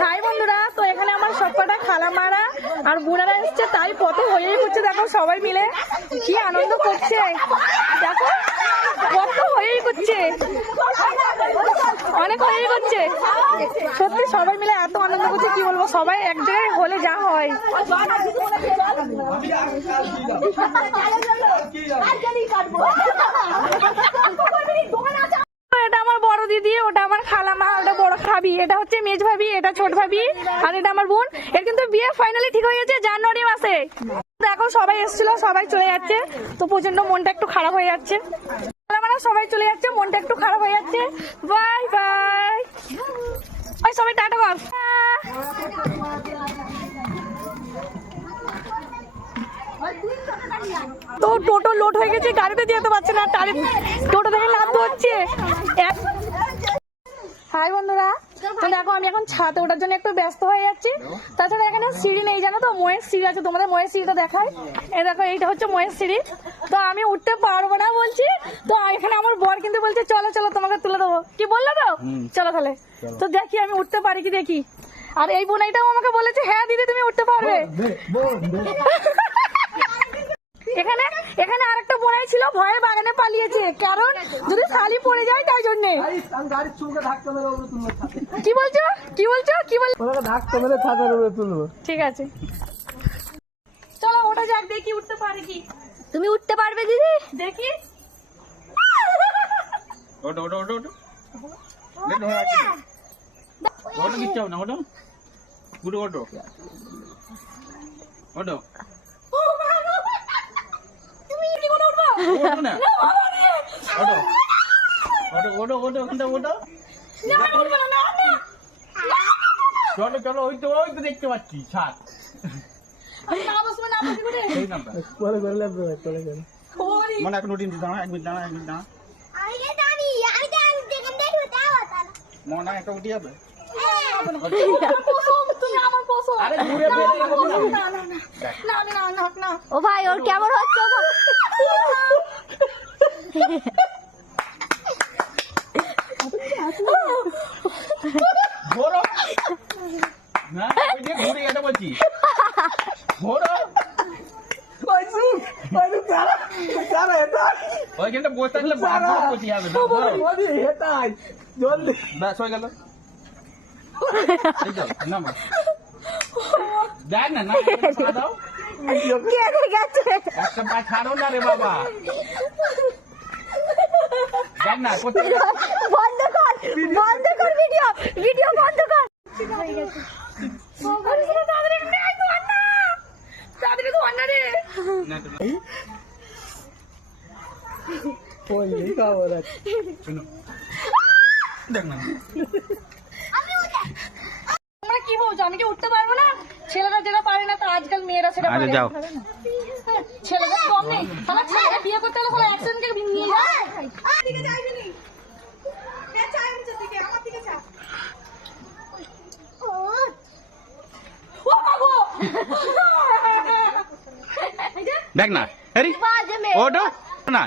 High বন্ধুরা তো এখানে আমার সবকটা খালামারা আর বোনেরা এসছে তাই পথে হয়েই করছে দেখো সবাই মিলে কি আনন্দ করছে। দেখো কত হয়েই করছে। অনেক হয়েই করছে। সত্যি সবাই মিলে এত আনন্দ করছে কি বলব সবাই এক জায়গায় হলে যা হয়। এটা আমার বড় দিদি ওটা ভাবি এটা হচ্ছে মেজ ভাবি, এটা ছোট ভাবি, আর এটা আমার বোন। এর কিন্তু বিয়ে ফাইনালি ঠিক হয়ে গেছে, জানুয়ারি মাসে। দেখো, সবাই এসেছিল, সবাই চলে যাচ্ছে। তো প্রচণ্ড মনটা একটু খারাপ হয়ে যাচ্ছে। সবাই চলে যাচ্ছে, মনটা একটু খারাপ হয়ে যাচ্ছে। Bye bye. ওই, সবাই টাটা কর। তো টোটো লোড হয়ে গেছে, গাড়িতে যেতে পারছে না টোটো থেকে নামতে হচ্ছে হাই বন্ধুরা। তো দেখো আমি এখন ছাদে ওঠার জন্য একটু ব্যস্ত হয়ে যাচ্ছি। তাছাড়া এখানে সিঁড়ি নেই জানো তো? ময়ের সিঁড়ি আছে তোমাদের ময়ের সিঁড়িটা দেখায় এই দেখো এইটা হচ্ছে ময়ের সিঁড়ি। তো আমি উঠতে পারব না বলছি। তো এখানে আমার বর কিন্তু বলছে চলো চলো তোমাকে তুলে দেবো। কি বলল তো? চলো তাহলে। তো দেখি আমি উঠতে পারি কি দেখি। আর এই বোনাইটাও আমাকে বলেছে হ্যাঁ দিদি তুমি উঠতে পারবে। এখানে এখানে আরেকটা বোনাই ছিল, ভয়ের বাগানে পালিয়েছে। কারণ যদি শালি পড়ে যায় তাই জন্যে। কি বলছো? কি বলছো? কি বল ধাক্কা মেরে তুলবো ঠিক আছে। চলো, ওটা যাক, দেখি উঠতে পারে কি। তুমি উঠতে পারবে, দিদি? দেখি। ওটো ওটো ওটো ওটো। ওটো কিচ্ছু না ওটো। ওটো ওটো তুমি কি করে ওটো না ওটো ওটো ওটো ওটো ওখানটা ওটো না আমি উঠবো না না না চলো চলো ওই তো ওই তো দেখতে পাচ্ছি ছাদ মানে এখন রুটিন দাঁড়া এক মিনিট দাঁড়া এক মিনিট দাঁড়া মনে একটা উঠি যাবে ও ভাই ওর কেমন হচ্ছে ওইখানটা বসে থাকলে বাদ বসে যাবে না ঘোরো ওদি হেটাই জলদি। ব্যাস হয়ে গেল। দেখ না না দাও। গেছে? একটা পা ছাড়ো না রে বাবা। দেখ না বন্ধ কর বন্ধ কর ভিডিও ভিডিও বন্ধ কর। তাড়াতাড়ি নেই তো আন্না তাড়াতাড়ি তো আন্না রে না তো না। ওই খবর আছে শোনো দেখ না তোমরা কি ভাবছ আমি কি উঠতে পারব না? ছেলেরা যেটা পারে না তা আজকাল মেয়েরা সেটা পারে। যাও। ছেলেদের কম নেই। বিয়ে করতে হলে কোনো অ্যাক্সিডেন্টকে নিয়ে যায় দেখ না মেয়ে। ওটো না।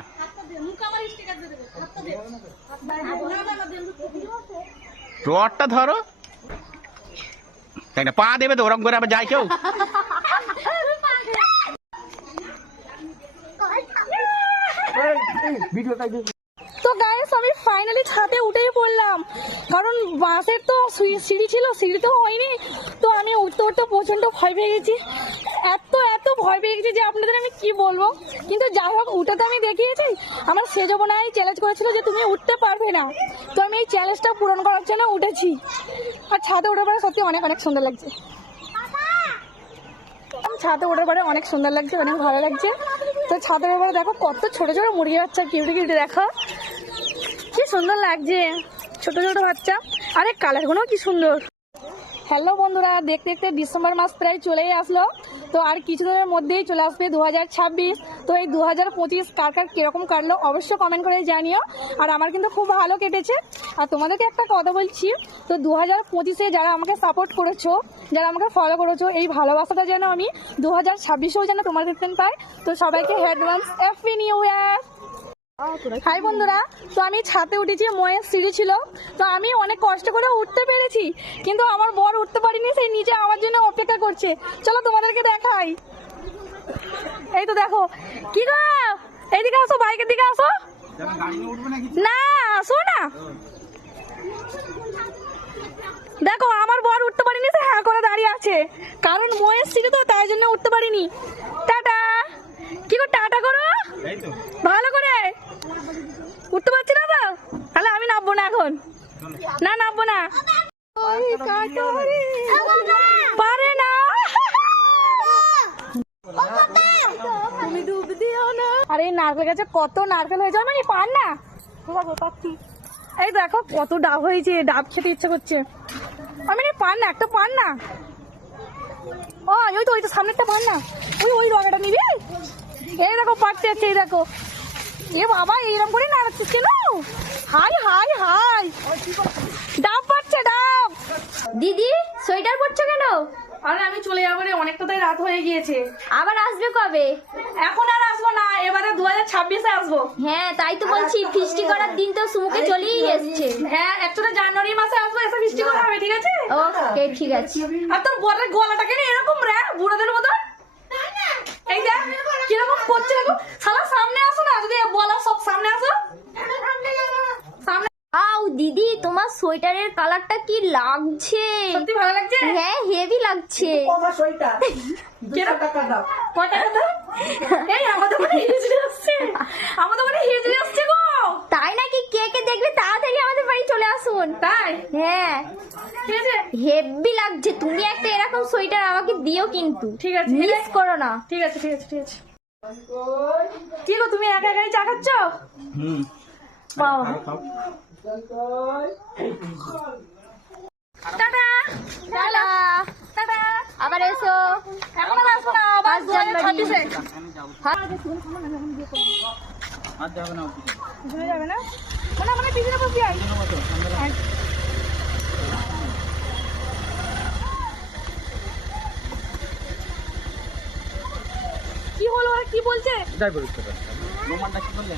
রডটা ধরো। দেখ না পা দেবে তো ওরকম করে আবার যায় কেউ। তো গাইস আমি ফাইনালি ছাদে উঠেই পড়লাম। কারণ বাসের তো সিঁড়ি- ছিল, সিঁড়ি তো হয়নি। তো আমি উঠতে উঠতে প্রচণ্ড ভয় পেয়ে গেছি। এত এত ভয় পেয়ে গেছি যে আপনাদের আমি কি বলব? কিন্তু যাই হোক, উঠে তো আমি দেখিয়েছি। আমার সেজো বোনাই চ্যালেঞ্জ করেছিল যে তুমি উঠতে পারবে না। তো আমি এই চ্যালেঞ্জটা পূরণ করার জন্য উঠেছি। আর ছাদে ওঠার পরে সত্যি অনেক অনেক সুন্দর লাগছে। ছাদে ওঠার পরে অনেক সুন্দর লাগছে, অনেক ভালো লাগছে। তো ছাদের উপরে দেখো কত ছোট ছোট মুরগি বাচ্চা, কিউটি কিউটি দেখো। কি সুন্দর লাগছে, ছোট ছোট বাচ্চা। আরে কালারগুলো কি সুন্দর। হ্যালো বন্ধুরা, দেখতে দেখতে ডিসেম্বর মাস প্রায় চলেই আসলো। তো আর কিছুদিনের মধ্যেই চলে আসবে দু হাজার ছাব্বিশ। তো এই দু হাজার পঁচিশ কার কার কীরকম কাটলো অবশ্যই কমেন্ট করে জানিও। আর আমার কিন্তু খুব ভালো কেটেছে। আর তোমাদেরকে একটা কথা বলছি, তো দু হাজার পঁচিশে যারা আমাকে সাপোর্ট করেছ, যারা আমাকে ফলো করেছ, এই ভালোবাসাটা যেন আমি দু হাজার ছাব্বিশেও যেন তোমাদের পাই। তো সবাইকে advance happy new year hi বন্ধুরা। তো আমি ছাদে উঠেছি ময়ের সিঁড়ি ছিল। তো আমি অনেক কষ্ট করে উঠতে পেরেছি কিন্তু আমার বর উঠতে পারিনি সেই নিচে আমার জন্য অপেক্ষা করছে। চলো তোমাদেরকে দেখাই। এই তো দেখো। কি গো? এইদিকে আসো বাইকের দিকে আসো। না আসো না। দেখো আমার বর উঠতে পারিনি সে হ্যাঁ করে দাঁড়িয়ে আছে। কারণ ময়ের সিঁড়ি তো তাই জন্য উঠতে পারিনি। টাটা। কি গো টাটা করো। ভালো করে। উঠতে পারছি না তো? তাহলে আমি নামবো না এখন। না নামবো না। পারে না। তুমি ডুব দিও না। আরে নারকেল গাছে কত নারকেল হয়ে যাও নাকি পান না? এই দেখো কত ডাব হয়েছে ডাব খেতে ইচ্ছে করছে। আমি না পান না একটা পান না। ও ওই তো ওই তো সামনেরটা পান না। ওই ওই রঙটা নিবি। এই দেখো পাটতে আছে এই দেখো। এ বাবা এইরকম করে নাড়াচ্ছিস কেন? Hi hi hi. ডাব পাচ্ছে ডাব। দিদি সোয়েটার পরছো কেন? আরে আমি চলে যাব রে অনেকটা তাই রাত হয়ে গিয়েছে। আবার আসবে কবে? এখন আর আসব না এবারে দু হাজার ছাব্বিশে আসব। হ্যাঁ তাই তো বলছি ফিস্টি করার দিন তো সুমুকে চলেই এসছে। হ্যাঁ অ্যাকচুয়ালি জানুয়ারি মাসে আসব এসে বৃষ্টি করা হবে ঠিক আছে? ওকে ঠিক আছে। আর তোর বরের গলাটা কেন এরকম রে? বুড়োদের মতো এই দেখ কীরকম করছে দেখো। সালা সামনে আসো না যদি বলা সব সামনে আসো। সামনে। আউ দিদি তোমার সোয়েটারের কালারটা কি লাগছে? সত্যি ভালো লাগছে? হ্যাঁ হেভি লাগছে। আমার সোয়েটার। দুশো টাকা দাও। কয় টাকা দাও? এই আমাদের মানে হিজড়ে আসছে। আমাদের মানে হিজড়ে আসছে গো। তাই নাকি? কে কে দেখলে? তাড়াতাড়ি আমাদের বাড়ি চলে আসুন তাই? হ্যাঁ। ঠিক আছে? হেভি লাগছে। তুমি একটা এরকম সোয়েটার আমাকে দিও কিন্তু। ঠিক আছে, মিস করো না। ঠিক আছে ঠিক আছে ঠিক আছে। কি গো তুমি একা একাই চা খাচ্ছ? হুম। বাবা টাটা। টাটা। টাটা। আবার এসো। এখন আসব না আবার ছাব্বিশে আর যাবে না অফিসে যাবে না? মানে মানে পিছনে বসি আই। কি হলো ওরা কি বলছে? যাই বলিস তো রোমানটা কি বললে?